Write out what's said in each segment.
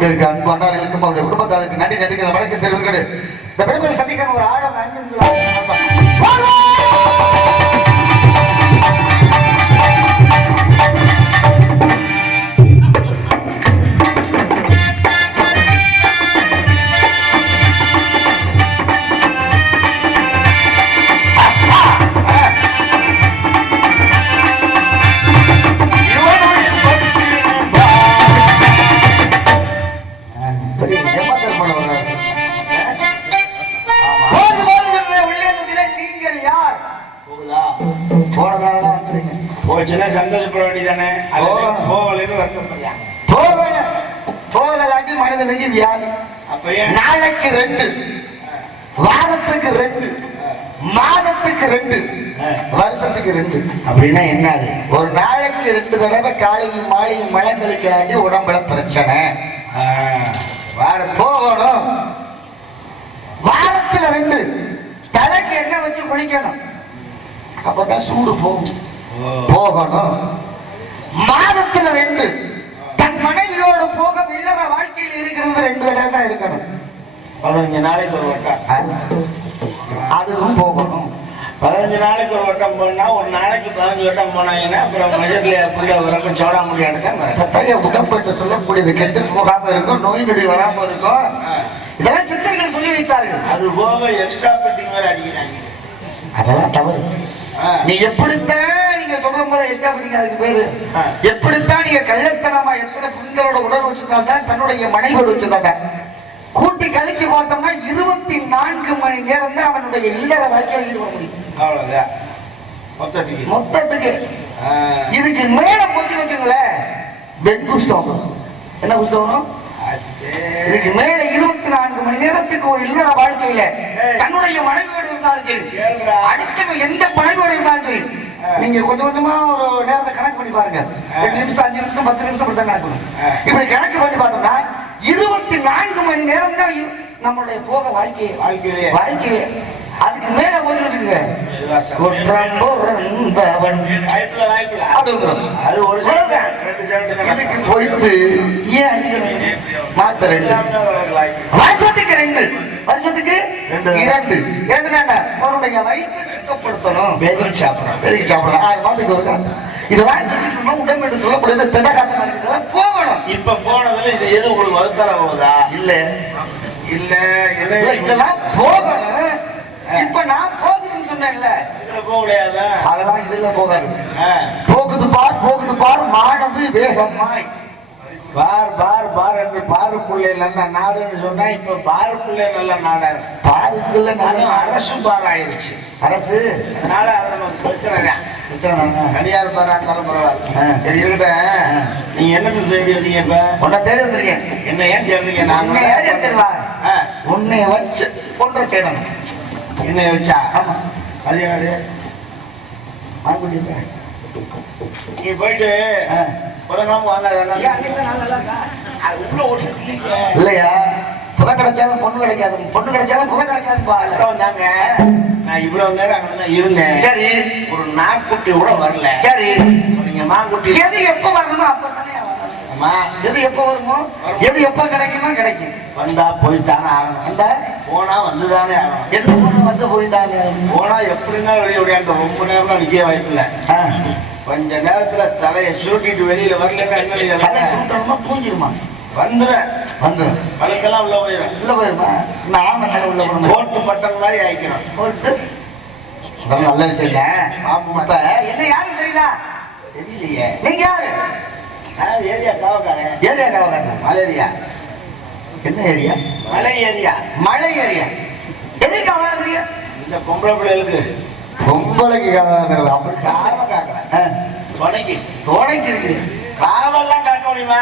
கொண்டிருக்க அன்பு அண்ணார்களுக்கும் அவருடைய குடும்பத்தாருக்கு நன்றி நன்றிகள் வணக்கம் தெரிவிக்கிறது இந்த பெண்கள் சந்திக்கிற ஒரு ஆழம் நன்றி நாளைக்கு ரெண்டு. வாரத்துக்கு ரெண்டு. மாதத்துக்கு ரெண்டு. வருஷத்துக்கு ரெண்டு. அப்படின்னா என்ன அது ஒரு நாளைக்கு ரெண்டு தடவை காலையும் மாலையும் மழை கழிக்கிறாங்க உடம்புல பிரச்சனை. வார போகணும். வாரத்துல ரெண்டு. தலைக்கு எண்ணெய் வச்சு குளிக்கணும். அப்பதான் சூடு போகும். போகணும். மாதத்துல ரெண்டு. தன் மனைவியோட போக இல்லற வாழ்க்கையில் இருக்கிறது ரெண்டு தடவை தான் இருக்கணும். பதினஞ்சு நாளைக்கு ஒரு வட்டம். அதுவும் போகணும். பதினஞ்சு நாளைக்கு ஒரு வட்டம் போனா ஒரு நாளைக்கு பதினஞ்சு வட்டம் போனாங்கன்னா அப்புறம் மஜர்ல புள்ள வரக்கும் சோடா முடியாது தான் வரக்கும் பழைய உடம்பு என்று சொல்லக்கூடியது கெட்டு போகாம இருக்கும் நோய் நொடி வராம இருக்கும் இதெல்லாம் சித்தர்கள் சொல்லி வைத்தார்கள். அது போக எக்ஸ்ட்ரா பெட்டிங் வேற அடிக்கிறாங்க. அதெல்லாம் தவறு. நீ எப்படித்தான் நீங்க சொல்ற போல எஸ்டா பண்ணீங்க அதுக்கு பேரு. எப்படித்தான் நீங்க கள்ளத்தனமா எத்தனை பெண்களோட உடல் வச்சிருந்தாங்க தன்னுடைய மனைவியோட வச்சிருந்தாங்க கூட்டி கழிச்சு பார்த்தோம்னா இருபத்தி நான்கு மணி நேரம் தான் அவனுடைய இல்லற வாழ்க்கையில் ஈடுபட முடியும் அவ்வளவுதான் மொத்தத்துக்கு. இதுக்கு மேல போச்சு வச்சுங்களேன் குஷ்டம் வரும். என்ன? அது. இதுக்கு மேல இருபத்தி நான்கு மணி நேரத்துக்கு ஒரு இல்லற வாழ்க்கையில. தன்னுடைய மனைவியோடு இருந்தாலும் சரி. அடுத்து எந்த மனைவியோடு இருந்தாலும் சரி. நீங்க கொஞ்சம் கொஞ்சமா ஒரு நேரத்தை கணக்கு பண்ணி பாருங்க. ரெண்டு நிமிஷம் அஞ்சு நிமிஷம் பத்து நிமிஷம் இப்படி தான் கணக்கு. இப்படி கணக்கு பண்ணி பார்த்தோம்னா நான்கு மணி நேரம் தான் நம்மளுடைய போக வாழ்க்கையை வாழ்க்கையிலேயே. வாழ்க்கையே அதுக்கு மேல? குற்றம் பொருந்தவன். அப்படிங்கிறோம். அது ஒரு. இதுக்கு போயிட்டு ஏன் மாத்த ரெண்டு. வருஷத்துக்கு ரெண்டு வருஷத்துக்கு ரெண்டு. இரண்டு இரண்டு என்ன அவருடைய வயிற்றை சுத்தப்படுத்தணும் பேதம் சாப்பிடணும். எதுக்கு சாப்பிடலாம் ஆயிரம் மாதத்துக்கு ஒரு காசு இதெல்லாம் செஞ்சுக்கணும் உடம்பு என்று சொல்லக்கூடியது திடகாத்தமா இருக்கிறதெல்லாம் போகணும். இப்ப போனதுல இது எது உங்களுக்கு வகுத்தல போகுதா? இல்ல. இல்ல இல்ல, இல்ல இதெல்லாம் போகணும். இப்ப நான் போகுதுன்னு சொன்னேன்ல. இதுல போக முடியாதா அதெல்லாம் இதுல போகாது. போகுது பார் போகுது பார் மானது வேகமாய். பார் பார் பார் என்று பாருக்குள்ளே நல்ல நாடுன்னு சொன்னா இப்ப பாருக்குள்ளே நல்ல நாடா பாருக்குள்ள நல்ல அரசு பார் ஆயிருச்சு அரசு? அதனால அது நமக்கு பிரச்சனை தான் பிரச்சனை தானே? தனியார் பாரா இருந்தாலும் பரவாயில்ல. சரி இருக்கட்டும் நீங்க என்னத்துக்கு தேடி வந்தீங்க இப்ப? உன்னை தேடி வந்திருக்கேன். என்ன ஏன் தேடுறீங்க நாங்க தெரியுமா ஆ. உன்னை வச்சு கொன்ற தேடணும் என்ன வச்சா? ஆமா. அது என்னது? நீங்க போயிட்டு வாங்க அன்னைக்கு நாள் ஒட்டு இல்லையா? புதை கிடைச்சாலும் பொண்ணு கிடைக்காது. பொண்ணு கிடைச்சாலும் புதை கிடைக்காதுப்பா வாஸ்தவம் தாங்க. நான் இவ்வளவு நேரம் அங்க தான் இருந்தேன். சரி. ஒரு நாய்க்குட்டி கூட வரல. சரி. நீங்க மாங்குட்டி எது எப்ப வரணுமோ அப்பதானே வரணும். அம்மா. எது எப்ப வருமோ எது எப்ப கிடைக்குமோ கிடைக்கும். வந்தா போய்த்தானே ஆகணும். அந்த போனா வந்துதானே ஆகணும். என்ன பொண்ணு வந்து போய் தானே போனா எப்படின்னா வெளியே ஓடியாங்க ரொம்ப நேரம் நிக்க வாய்ப்பு இல்ல கொஞ்ச நேரத்துல தலையை சுருட்டிட்டு வெளியில வரலன்னா என்ன தலை செய்யலாம்? சுட்டணுமா பூஞ்சிருமா வந்துடுறேன் வந்துடும் வழக்கெல்லாம் உள்ள போயிடும் உள்ள போயிருமா? நாம என்ன உள்ள போகணும்? கோட்டு பட்டன் மாதிரி ஆயிக்கணும் போட்டு அதெல்லாம் நல்ல விஷயம் பாப்போம். இப்ப என்ன யாரு தெரியுதா? தெரியலையே. நீங்க யாரு? ஏரியா காவக்காரன் ஏரியா காவகாரன் மலேரியா என்ன ஏரியா? மலை ஏரியா. மழை ஏரியா. எதுக்கு காவகாரீங்க இந்த பொம்பளை பிள்ளைகளுக்கு. பொம்பளைக்கு காவகாரன் அப்படி காவ காக்கல துணைக்கு துணைக்கு இருக்கு. காவெல்லாம் முடியுமா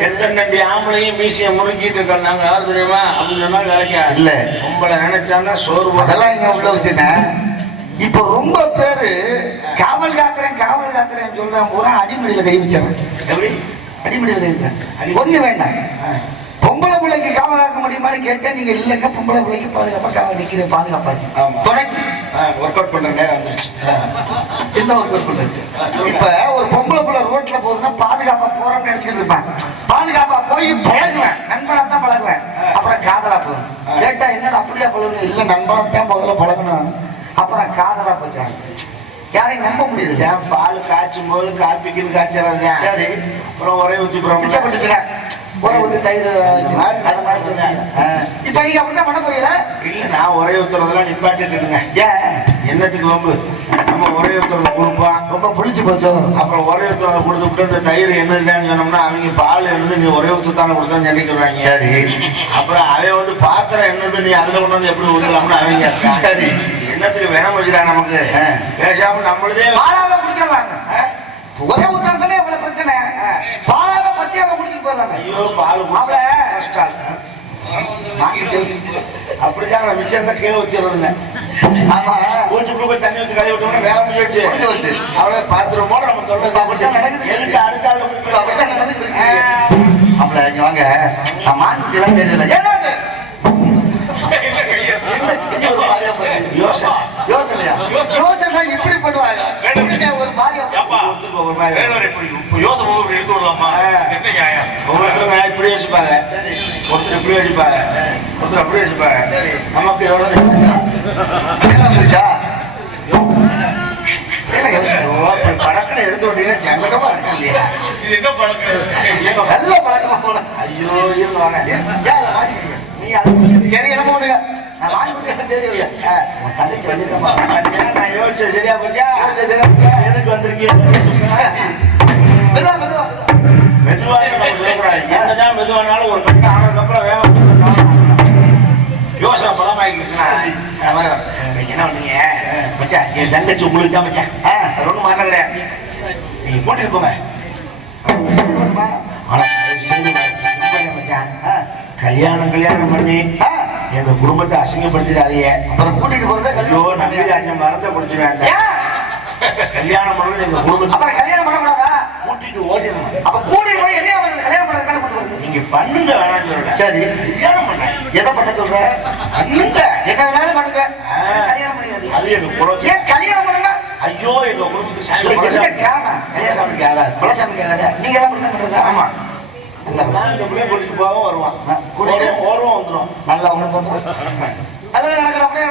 எத்தனை ஆம்பளையும் மீசிய முறுக்கிட்டு இருக்காங்க யார் தெரியுமா? அப்படின்னு சொன்னா வேலைக்காது இல்ல. பொம்பளை நினைச்சாங்கன்னா போட- அதெல்லாம் இங்க உள்ள விஷயம் இப்ப ரொம்ப பேரு காவல் காக்குறேன் காவல் காக்குறேன் சொல்றேன் பூரா அடிமடியில கை எப்படி? அடிமடியில கை வச்சிடறேன் ஒண்ணு வேண்டாம். பொம்பளை பிள்ளைக்கு காவல் காக்க மாதிரி கேட்டா நீங்க இல்லைங்க பொம்பளை பிள்ளைக்கு பாதுகாப்பாக நிக்கிற பாதுகாப்பா தொடங்கி ஒர்க் அவுட் பண்ற நேரம் என்ன ஒர்க் அவுட் பண்றது? இப்ப ஒரு பொம்பளை பிள்ளை ரோட்ல போகுதுன்னா பாதுகாப்பா போறோம்னு நினைச்சிட்டு இருப்பேன். பாதுகாப்பா போய் பழகுவேன். நண்பனா தான் பழகுவேன். அப்புறம் காதலா போகும். கேட்டா என்னடா அப்படியா பழகுது இல்ல நண்பனா தான் முதல்ல பழகணும் அப்புறம் காதலா போச்சாங்க யாரையும் நம்ப முடியல ஏன் பால் காய்ச்சும் போது காப்பிக்குன்னு காய்ச்சறது சரி. அப்புறம் ஒரே ஊற்றி போகிறோம் மிச்சம் பண்ணிச்சுங்க ஒரு வந்து தயிர். இப்ப நீங்க அப்படிதான் பண்ண போறீங்களா? இல்லை நான் ஒரே ஊற்றுறதெல்லாம் நிப்பாட்டிட்டுங்க ஏன்? என்னத்துக்கு வம்பு? நம்ம ஒரே ஊற்றுறத கொடுப்போம். ரொம்ப புளிச்சு போச்சோ அப்புறம் ஒரே ஊற்றுறத கொடுத்துட்டு இந்த தயிர் என்னதுன்னு சொன்னோம்னா அவங்க பால் என்னது நீ ஒரே ஊற்று தானே கொடுத்தான்னு சொல்லிக்கிறாங்க சரி. அப்புறம் அவன் வந்து பாத்திரம் என்னது நீ அதில் கொண்டு வந்து எப்படி ஊற்றலாம்னு அவங்க. சரி. என்னத்துக்கு வேணும் வச்சுக்கலாம் நமக்கு. பேசாம நம்மளதே பாலாவை குடிச்சிடலாங்க. ஒரே ஊத்துறது தானே இவ்வளவு பிரச்சனை. பாலாவை பச்சையாவை குடிச்சிட்டு போயிடலாங்க ஐயோ பால் அவளை- அப்படிதான் தான் கீழே வச்சிருந்தேங்க ஆமா. ஊற்றுக்குள்ள போய் தண்ணி ஊற்றி கழுவி விட்டோம்னா வேலை முடிஞ்சு முடிஞ்சு வச்சு வச்சு. நம்ம தொல்லை அப்படிதான் நடக்குது. எதுக்கு அடுத்த ஆள் அப்படிதான் நடந்துட்டு இருக்கு. அப்பல இங்க வாங்க. தெரியல ஏனாது? யோசனை யோசனையா? யோசனை இப்படி பண்ணுவாங்க. ஒரு மாதிரி. யோசனை எடுத்து விடலாமா? ஒவ்வொருத்தரும் இப்படி யோசிப்பாங்க ஒருத்தர் இப்படி யோசிப்பாங்க ஒருத்தர் அப்படி யோசிப்பாங்க. நமக்கு யோசனை வந்துருச்சா? எடுத்து விட்டீங்கன்னா சங்கடமா இருக்கு இல்லையா? நல்ல பழக்கமா போல. ஐயோ சரி என்ன பண்ணுங்க நான் மான்குட்டிலாம் தெரியல தங்கச்சி வந்துட்டமா நான் யோசிச்சது சரியா போச்சா? எதுக்கு வந்திருக்கீங்க. மெதுவா மெதுவானாலும் ஒரு கட்டம் ஆனதுக்கப்புறம் வேகம் யோசனை என்ன பண்ணீங்க? என் தங்கச்சி உங்களுக்கு தான் மாற்றம் கிடையாது நீங்க போங்க. கல்யாணம் கல்யாணம் பண்ணி. ஆ. எங்க குடும்பத்தை அசிங்கப்படுத்திடாதீங்க. அப்புறம் கூட்டிட்டு போறதா ஐயோ கல்யாணம் நம்பிராஜன் மறந்த பிடிச்சிருவேன்? கல்யாணம் பண்ணது எங்க குடும்பத்தை அப்புறம் கல்யாணம் பண்ணக்கூடாதா? கூட்டிட்டு ஓடிடணும். அப்ப கூட்டிட்டு போய் என்ன கல்யாணம் வரணும். நீங்க பண்ணுங்க வேணாம்னு சொல்லல சரி. கல்யாணம் பண்ண. எதை பண்ண சொல்ற? பண்ணுங்க. என்ன வேணாலும் பண்ணுங்க. கல்யாணம் பண்ணிடாதீங்க. அது எங்க குலம் ஏன் கல்யாணம் பண்ணுங்க? ஐயோ எங்க குடும்பத்துக்கு சாமி. காரணம்? குலசாமிக்கு ஆகாது. குலசாமிக்கு ஆகாதா? நீங்க எல்லாம் பண்ண பண்றதா ஆமா. கூட்டிட்டு போகவும் வருவான். ஆ, வந்துடும் நல்லா உனக்கு பண்ணுறோம் நல்லது அப்படியே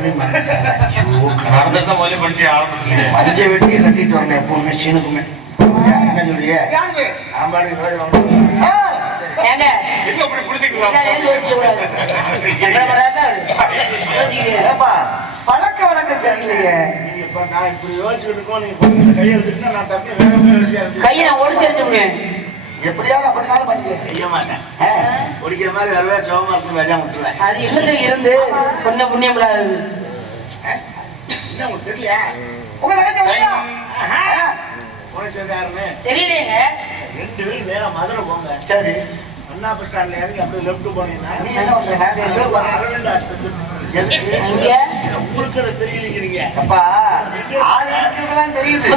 ஐயோ, நடந்ததை முதல்ல பண்ணிட்டு ஆரம்பிச்சிட்டீங்க. மஞ்ச வெட்டியை கட்டிட்டு வரல எப்பவுமே சீனுக்குமே. என்ன சொல்லியே பழக்க வழக்கம் சரியில்லையே. கையை எடுத்துக்கிட்டா எப்படியாவது அப்படினாலும் செய்ய மாட்டேன் ஆ. ஒடிக்கிற மாதிரி வரவே சோகமா இருக்கும் விட்டுருவேன். அது இல்லத்துக்கு இருந்து? பொண்ணு புண்ணியம் உங்களுக்கு யாருன்னு தெரியலையேங்க. ரெண்டு பேரும் நேரா மதுரை போங்க. சரி. அண்ணா பஸ் ஸ்டாண்ட்ல இறங்கி அப்படியே லெஃப்ட் போனீங்கன்னா? அரவிந்த் ஆஸ்பத்திரி. உங்களுக்கு அது தெரியலைங்கிறீங்க. அப்பா, ஆள் இருக்கிறதெல்லாம் தெரியுது.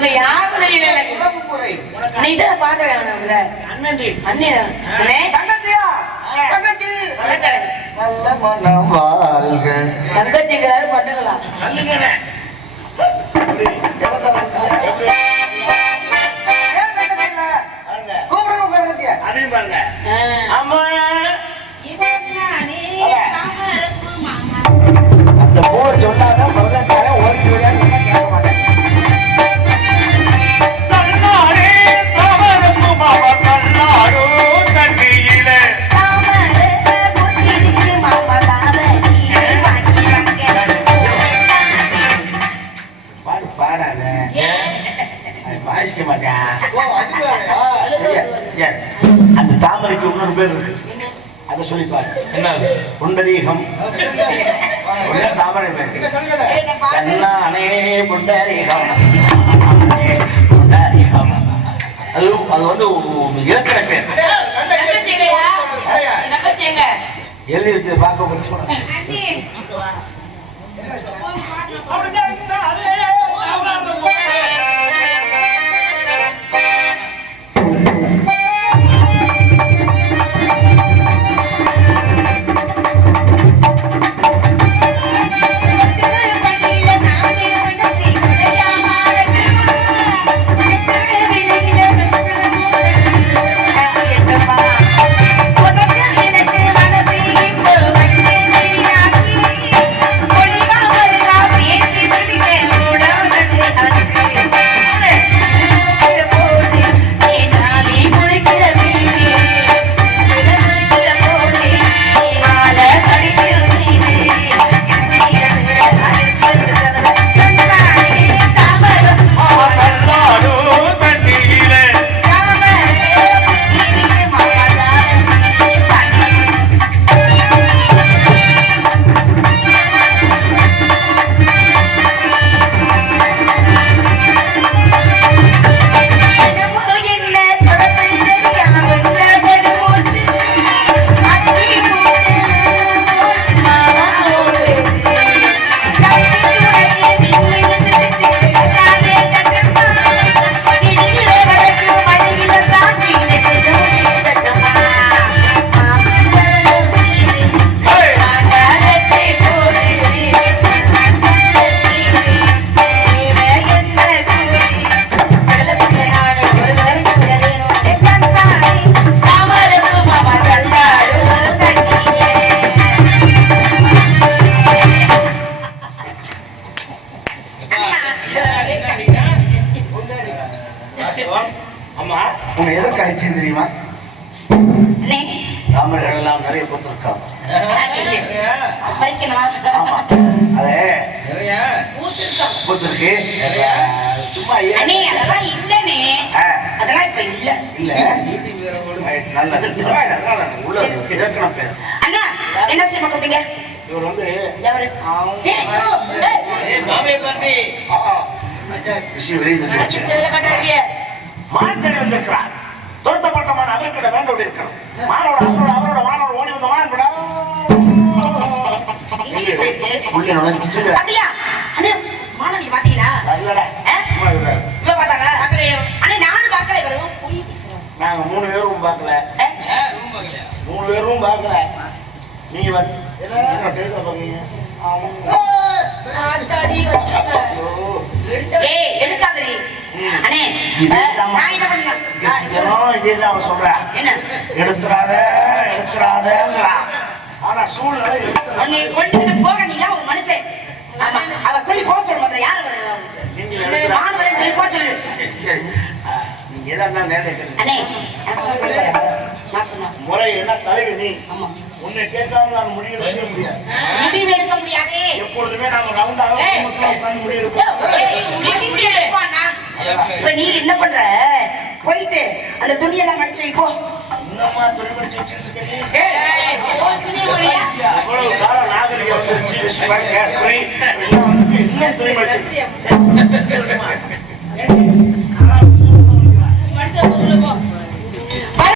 உறவு முறை. நீ தான் பார்க்க வேணாம்ல அண்ணன்டி. அண்ணே அண்ணே. தங்கச்சியா? தங்கச்சி. நல்ல மனம் வாழ்க. தங்கச்சிங்கிறாரு பண்ணுங்களா? கூப்பிடுங்க தங்கச்சியை. பாருங்க. தாமரக்கும் அவர் தன்னாரோ தண்ணியிலே. பாடு பாடாத அது வாசிக்க மாட்டேன் ஓ, அது வேறயா? சரியா? ஏன்? அந்த தாமரைக்கு இன்னொரு பேர் இருக்கு? அதை சொல்லி பாரு என்ன? புண்டரீகம் கண்ணானே புண்டரிகம். அது அது வந்து இலக்கண பேர். எழுதி வச்சது பார்க்க முடியும் எல்லாம் நிறைய பொத்திருக்காங்க ஆமா. அதே. பொத்திருக்கு சும்மா ஏன் அண்ணே, அதெல்லாம் இல்லண்ணே. ஆ, அதெல்லாம் இப்ப இல்ல. இல்ல. நல்லது. உள்ள பேர். அண்ணா, என்ன விஷயமா கூப்பிட்டீங்க? இவர் வந்து விஷயம் வெளியே அப்படியா? அண்ணே, மாணவி பாத்தீங்களா? ஆ? சும்மா இருடா. இவ பார்த்தாளா? அண்ணே, நானும் பார்க்கல, இவரு பொய் பேசுறாரு. நாங்க மூணு பேரும் பார்க்கல? மூணு பேரும் பார்க்கல நீங்க என்ன எடுத்துறாத எடுத்துறாதங்கிறான். ஆனா சூழ்நிலை கொண்டுட்டு போக நீங்க ஆமா அவ சொல்லி போக சொல்லு முதல்ல யார் நான் வரேன் சொல்லி நீங்க எதா. அண்ணே நான் சொன்னேன் முறை என்ன தலைவி நீ? ஆமா. உன்னை கேட்காம நான் முடிவு எடுக்க முடியாது. முடிவு எடுக்க முடியாதே. எப்பொழுதுமே நாங்க. குடும்பத்துல உட்கார்ந்து முடிவு எடுப்போம்? இப்ப நீ என்ன பண்ற? போயிட்டு அந்த துணியெல்லாம் மடிச்சு வை, அம்மா துணி பிடிச்சி வச்சிருக்கேன் நாகரிகம் வந்துருச்சு இன்னும் துணி பிடிச்சி